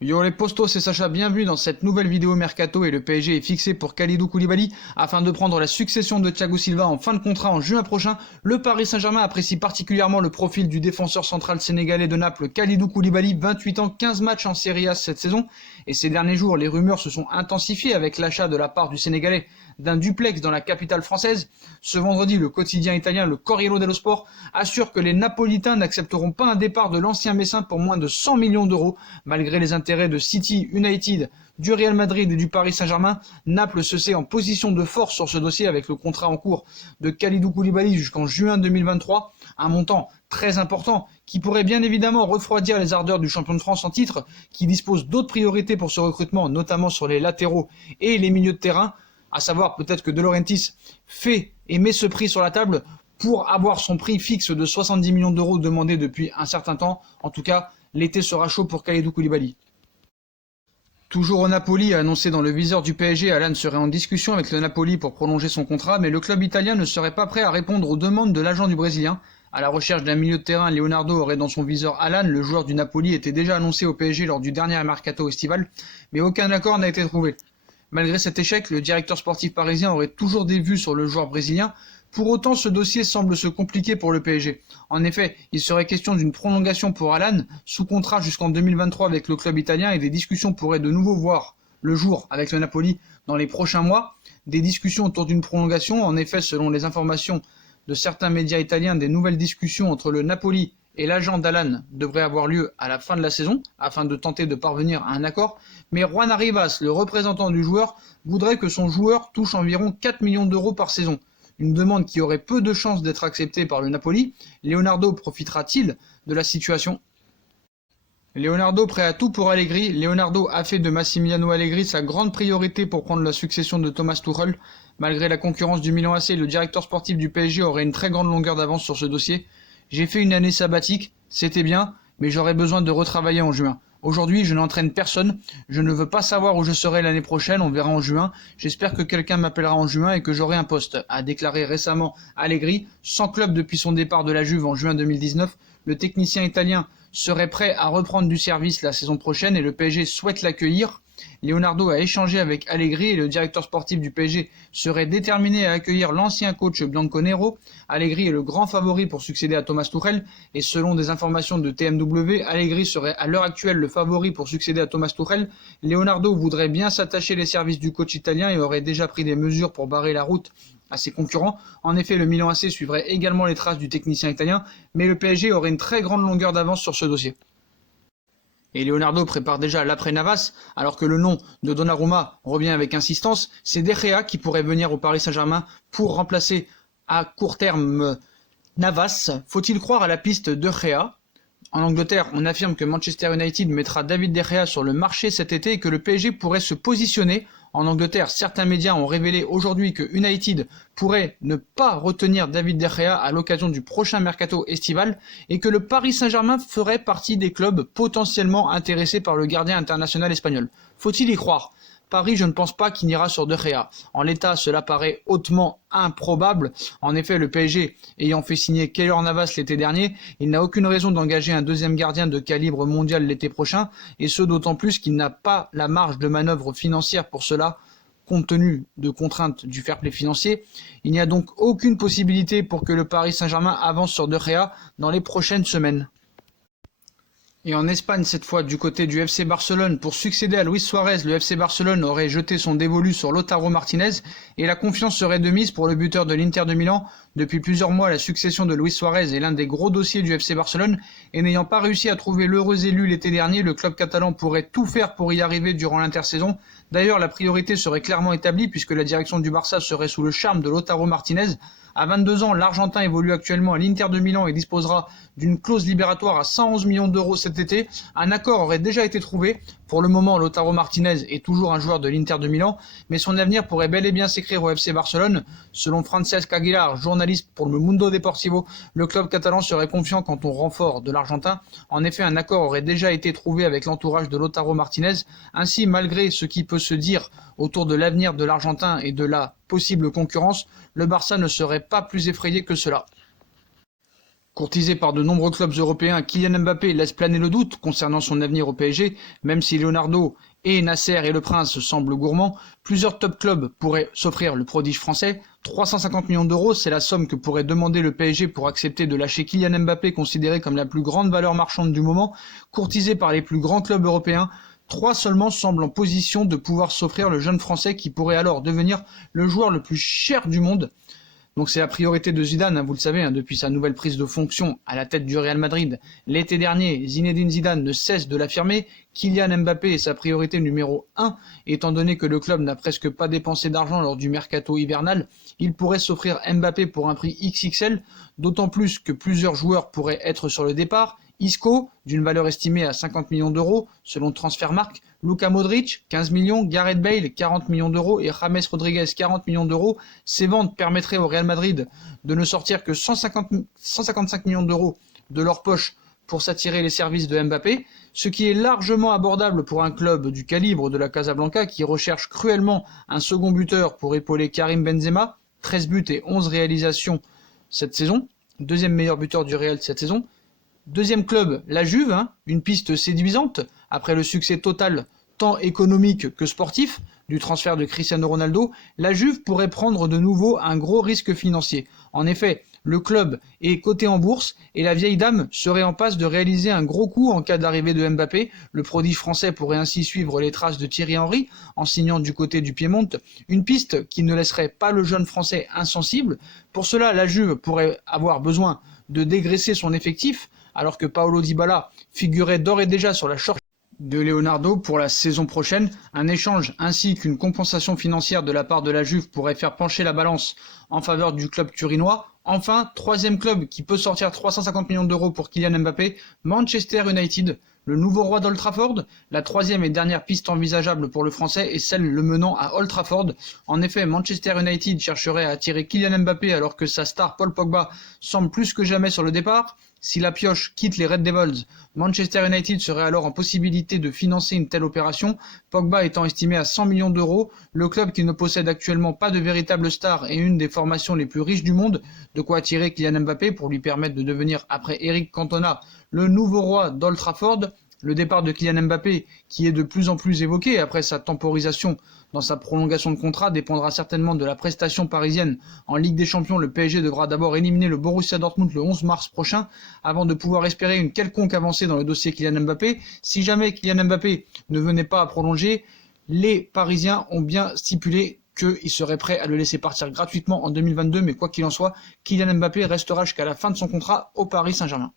Yo les postos, c'est Sacha, bienvenue dans cette nouvelle vidéo Mercato et le PSG est fixé pour Kalidou Koulibaly afin de prendre la succession de Thiago Silva en fin de contrat en juin prochain. Le Paris Saint-Germain apprécie particulièrement le profil du défenseur central sénégalais de Naples, Kalidou Koulibaly, 28 ans, 15 matchs en Serie A cette saison. Et ces derniers jours, les rumeurs se sont intensifiées avec l'achat de la part du Sénégalais d'un duplex dans la capitale française. Ce vendredi, le quotidien italien, le Corriere dello Sport, assure que les Napolitains n'accepteront pas un départ de l'ancien Messin pour moins de 100 millions d'euros, malgré les intérêts de City, United, du Real Madrid et du Paris Saint-Germain. Naples se sait en position de force sur ce dossier avec le contrat en cours de Kalidou Koulibaly jusqu'en juin 2023, un montant très important qui pourrait bien évidemment refroidir les ardeurs du champion de France en titre, qui dispose d'autres priorités pour ce recrutement, notamment sur les latéraux et les milieux de terrain, à savoir peut-être que De Laurentiis fait et met ce prix sur la table pour avoir son prix fixe de 70 millions d'euros demandé depuis un certain temps. En tout cas, l'été sera chaud pour Kalidou Koulibaly. Toujours au Napoli, annoncé dans le viseur du PSG, Alan serait en discussion avec le Napoli pour prolonger son contrat, mais le club italien ne serait pas prêt à répondre aux demandes de l'agent du Brésilien. À la recherche d'un milieu de terrain, Leonardo aurait dans son viseur Alan, le joueur du Napoli était déjà annoncé au PSG lors du dernier mercato estival, mais aucun accord n'a été trouvé. Malgré cet échec, le directeur sportif parisien aurait toujours des vues sur le joueur brésilien. Pour autant, ce dossier semble se compliquer pour le PSG. En effet, il serait question d'une prolongation pour Alan, sous contrat jusqu'en 2023 avec le club italien, et des discussions pourraient de nouveau voir le jour avec le Napoli dans les prochains mois. Des discussions autour d'une prolongation. En effet, selon les informations de certains médias italiens, des nouvelles discussions entre le Napoli et l'agent d'Alan devrait avoir lieu à la fin de la saison, afin de tenter de parvenir à un accord. Mais Juan Arribas, le représentant du joueur, voudrait que son joueur touche environ 4 millions d'euros par saison. Une demande qui aurait peu de chances d'être acceptée par le Napoli. Leonardo profitera-t-il de la situation ? Leonardo prêt à tout pour Allegri. Leonardo a fait de Massimiliano Allegri sa grande priorité pour prendre la succession de Thomas Tuchel. Malgré la concurrence du Milan AC, le directeur sportif du PSG aurait une très grande longueur d'avance sur ce dossier. J'ai fait une année sabbatique, c'était bien, mais j'aurais besoin de retravailler en juin. Aujourd'hui, je n'entraîne personne, je ne veux pas savoir où je serai l'année prochaine, on verra en juin. J'espère que quelqu'un m'appellera en juin et que j'aurai un poste, a déclaré récemment Allegri. Sans club depuis son départ de la Juve en juin 2019, le technicien italien serait prêt à reprendre du service la saison prochaine et le PSG souhaite l'accueillir. Leonardo a échangé avec Allegri et le directeur sportif du PSG serait déterminé à accueillir l'ancien coach Bianconero. Allegri est le grand favori pour succéder à Thomas Tuchel et selon des informations de TMW, Allegri serait à l'heure actuelle le favori pour succéder à Thomas Tuchel. Leonardo voudrait bien s'attacher les services du coach italien et aurait déjà pris des mesures pour barrer la route à ses concurrents. En effet, le Milan AC suivrait également les traces du technicien italien, mais le PSG aurait une très grande longueur d'avance sur ce dossier. Et Leonardo prépare déjà l'après-Navas, alors que le nom de Donnarumma revient avec insistance. C'est De Gea qui pourrait venir au Paris Saint-Germain pour remplacer à court terme Navas. Faut-il croire à la piste de Gea ? En Angleterre, on affirme que Manchester United mettra David De Gea sur le marché cet été et que le PSG pourrait se positionner. En Angleterre, certains médias ont révélé aujourd'hui que United pourrait ne pas retenir David De Gea à l'occasion du prochain mercato estival et que le Paris Saint-Germain ferait partie des clubs potentiellement intéressés par le gardien international espagnol. Faut-il y croire ? Paris, je ne pense pas qu'il ira sur De Gea. En l'état, cela paraît hautement improbable. En effet, le PSG ayant fait signer Keylor Navas l'été dernier, il n'a aucune raison d'engager un deuxième gardien de calibre mondial l'été prochain, et ce d'autant plus qu'il n'a pas la marge de manœuvre financière pour cela, compte tenu de contraintes du fair play financier. Il n'y a donc aucune possibilité pour que le Paris Saint-Germain avance sur De Gea dans les prochaines semaines. Et en Espagne, cette fois, du côté du FC Barcelone, pour succéder à Luis Suarez, le FC Barcelone aurait jeté son dévolu sur Lautaro Martinez et la confiance serait de mise pour le buteur de l'Inter de Milan. Depuis plusieurs mois, la succession de Luis Suarez est l'un des gros dossiers du FC Barcelone et n'ayant pas réussi à trouver l'heureux élu l'été dernier, le club catalan pourrait tout faire pour y arriver durant l'intersaison. D'ailleurs, la priorité serait clairement établie puisque la direction du Barça serait sous le charme de Lautaro Martinez. À 22 ans, l'Argentin évolue actuellement à l'Inter de Milan et disposera d'une clause libératoire à 111 millions d'euros cet été. Un accord aurait déjà été trouvé. Pour le moment, Lautaro Martinez est toujours un joueur de l'Inter de Milan, mais son avenir pourrait bel et bien s'écrire au FC Barcelone. Selon Francesc Aguilar, journaliste pour le Mundo Deportivo, le club catalan serait confiant quant au renfort de l'Argentin. En effet, un accord aurait déjà été trouvé avec l'entourage de Lautaro Martinez. Ainsi, malgré ce qui peut se dire autour de l'avenir de l'Argentin et de la possible concurrence, le Barça ne serait pas plus effrayé que cela. Courtisé par de nombreux clubs européens, Kylian Mbappé laisse planer le doute concernant son avenir au PSG, même si Leonardo et Nasser et le Prince semblent gourmands. Plusieurs top clubs pourraient s'offrir le prodige français. 350 millions d'euros, c'est la somme que pourrait demander le PSG pour accepter de lâcher Kylian Mbappé, considéré comme la plus grande valeur marchande du moment. Courtisé par les plus grands clubs européens, 3 seulement semblent en position de pouvoir s'offrir le jeune français qui pourrait alors devenir le joueur le plus cher du monde. Donc c'est la priorité de Zidane, vous le savez, depuis sa nouvelle prise de fonction à la tête du Real Madrid. L'été dernier, Zinedine Zidane ne cesse de l'affirmer, Kylian Mbappé est sa priorité numéro 1, étant donné que le club n'a presque pas dépensé d'argent lors du mercato hivernal, il pourrait s'offrir Mbappé pour un prix XXL, d'autant plus que plusieurs joueurs pourraient être sur le départ. Isco, d'une valeur estimée à 50 millions d'euros, selon Transfermarkt, Luka Modric, 15 millions, Gareth Bale, 40 millions d'euros et James Rodriguez, 40 millions d'euros. Ces ventes permettraient au Real Madrid de ne sortir que 155 millions d'euros de leur poche pour s'attirer les services de Mbappé, ce qui est largement abordable pour un club du calibre de la Casablanca qui recherche cruellement un second buteur pour épauler Karim Benzema, 13 buts et 11 réalisations cette saison, deuxième meilleur buteur du Real cette saison. Deuxième club, la Juve, une piste séduisante, après le succès total, tant économique que sportif, du transfert de Cristiano Ronaldo, la Juve pourrait prendre de nouveau un gros risque financier. En effet, le club est coté en bourse et la vieille dame serait en passe de réaliser un gros coup en cas d'arrivée de Mbappé. Le prodige français pourrait ainsi suivre les traces de Thierry Henry en signant du côté du Piémont, une piste qui ne laisserait pas le jeune français insensible. Pour cela, la Juve pourrait avoir besoin de dégraisser son effectif, alors que Paulo Dybala figurait d'ores et déjà sur la shortlist de Leonardo pour la saison prochaine. Un échange ainsi qu'une compensation financière de la part de la Juve pourrait faire pencher la balance en faveur du club turinois. Enfin, troisième club qui peut sortir 350 millions d'euros pour Kylian Mbappé, Manchester United, le nouveau roi d'Old Trafford. La troisième et dernière piste envisageable pour le français est celle le menant à Old Trafford. En effet, Manchester United chercherait à attirer Kylian Mbappé alors que sa star Paul Pogba semble plus que jamais sur le départ. Si la pioche quitte les Red Devils, Manchester United serait alors en possibilité de financer une telle opération, Pogba étant estimé à 100 millions d'euros, le club qui ne possède actuellement pas de véritable star et une des formations les plus riches du monde, de quoi attirer Kylian Mbappé pour lui permettre de devenir, après Eric Cantona, le nouveau roi d'Old Trafford. Le départ de Kylian Mbappé, qui est de plus en plus évoqué après sa temporisation dans sa prolongation de contrat, dépendra certainement de la prestation parisienne. En Ligue des Champions, le PSG devra d'abord éliminer le Borussia Dortmund le 11 mars prochain, avant de pouvoir espérer une quelconque avancée dans le dossier Kylian Mbappé. Si jamais Kylian Mbappé ne venait pas à prolonger, les Parisiens ont bien stipulé qu'ils seraient prêts à le laisser partir gratuitement en 2022, mais quoi qu'il en soit, Kylian Mbappé restera jusqu'à la fin de son contrat au Paris Saint-Germain.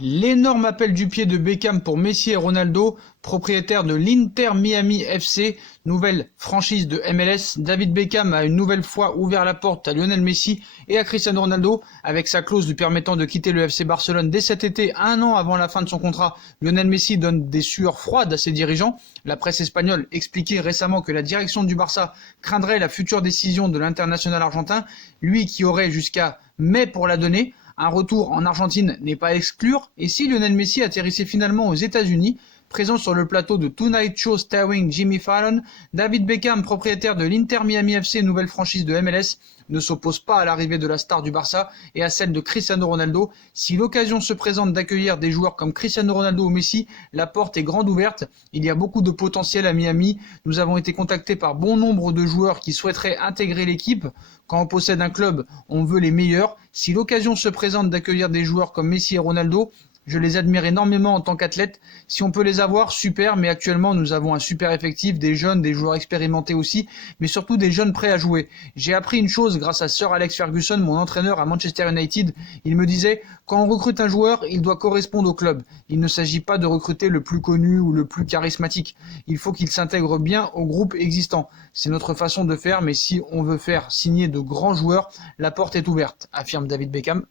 L'énorme appel du pied de Beckham pour Messi et Ronaldo, propriétaire de l'Inter Miami FC, nouvelle franchise de MLS. David Beckham a une nouvelle fois ouvert la porte à Lionel Messi et à Cristiano Ronaldo, avec sa clause lui permettant de quitter le FC Barcelone dès cet été, un an avant la fin de son contrat. Lionel Messi donne des sueurs froides à ses dirigeants. La presse espagnole expliquait récemment que la direction du Barça craindrait la future décision de l'international argentin, lui qui aurait jusqu'à mai pour la donner. Un retour en Argentine n'est pas à exclure, et si Lionel Messi atterrissait finalement aux États-Unis, présent sur le plateau de Tonight Show starring Jimmy Fallon, David Beckham, propriétaire de l'Inter Miami FC, nouvelle franchise de MLS, ne s'oppose pas à l'arrivée de la star du Barça et à celle de Cristiano Ronaldo. Si l'occasion se présente d'accueillir des joueurs comme Cristiano Ronaldo ou Messi, la porte est grande ouverte. Il y a beaucoup de potentiel à Miami. Nous avons été contactés par bon nombre de joueurs qui souhaiteraient intégrer l'équipe. Quand on possède un club, on veut les meilleurs. Si l'occasion se présente d'accueillir des joueurs comme Messi et Ronaldo, je les admire énormément en tant qu'athlète. Si on peut les avoir, super, mais actuellement nous avons un super effectif, des jeunes, des joueurs expérimentés aussi, mais surtout des jeunes prêts à jouer. J'ai appris une chose grâce à Sir Alex Ferguson, mon entraîneur à Manchester United. Il me disait, quand on recrute un joueur, il doit correspondre au club. Il ne s'agit pas de recruter le plus connu ou le plus charismatique. Il faut qu'il s'intègre bien au groupe existant. C'est notre façon de faire, mais si on veut faire signer de grands joueurs, la porte est ouverte, affirme David Beckham.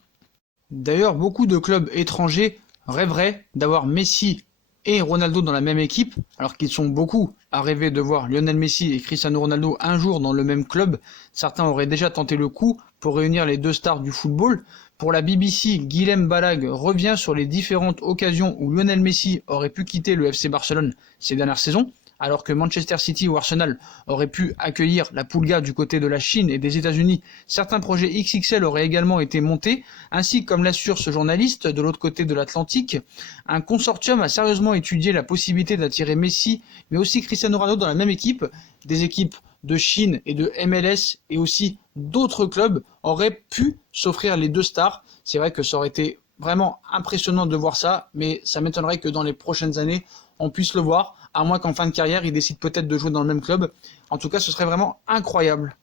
D'ailleurs, beaucoup de clubs étrangers rêveraient d'avoir Messi et Ronaldo dans la même équipe, alors qu'ils sont beaucoup à rêver de voir Lionel Messi et Cristiano Ronaldo un jour dans le même club. Certains auraient déjà tenté le coup pour réunir les deux stars du football. Pour la BBC, Guilhem Balag revient sur les différentes occasions où Lionel Messi aurait pu quitter le FC Barcelone ces dernières saisons. alors que Manchester City ou Arsenal auraient pu accueillir la Pulga du côté de la Chine et des États-Unis. Certains projets XXL auraient également été montés, ainsi comme l'assure ce journaliste de l'autre côté de l'Atlantique. Un consortium a sérieusement étudié la possibilité d'attirer Messi, mais aussi Cristiano Ronaldo dans la même équipe. Des équipes de Chine et de MLS et aussi d'autres clubs auraient pu s'offrir les deux stars. C'est vrai que ça aurait été vraiment impressionnant de voir ça, mais ça m'étonnerait que dans les prochaines années, on puisse le voir, à moins qu'en fin de carrière, il décide peut-être de jouer dans le même club. En tout cas, ce serait vraiment incroyable.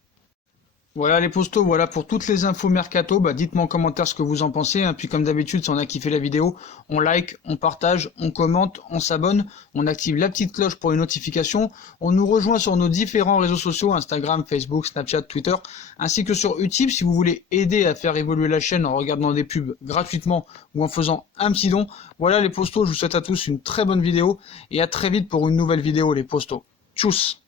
Voilà les postos, voilà pour toutes les infos mercato. Dites-moi en commentaire ce que vous en pensez. Puis comme d'habitude, si on a kiffé la vidéo, on like, on partage, on commente, on s'abonne, on active la petite cloche pour les notifications. On nous rejoint sur nos différents réseaux sociaux, Instagram, Facebook, Snapchat, Twitter, ainsi que sur Utip si vous voulez aider à faire évoluer la chaîne en regardant des pubs gratuitement ou en faisant un petit don. Voilà les postos, je vous souhaite à tous une très bonne vidéo et à très vite pour une nouvelle vidéo les postos. Tchuss!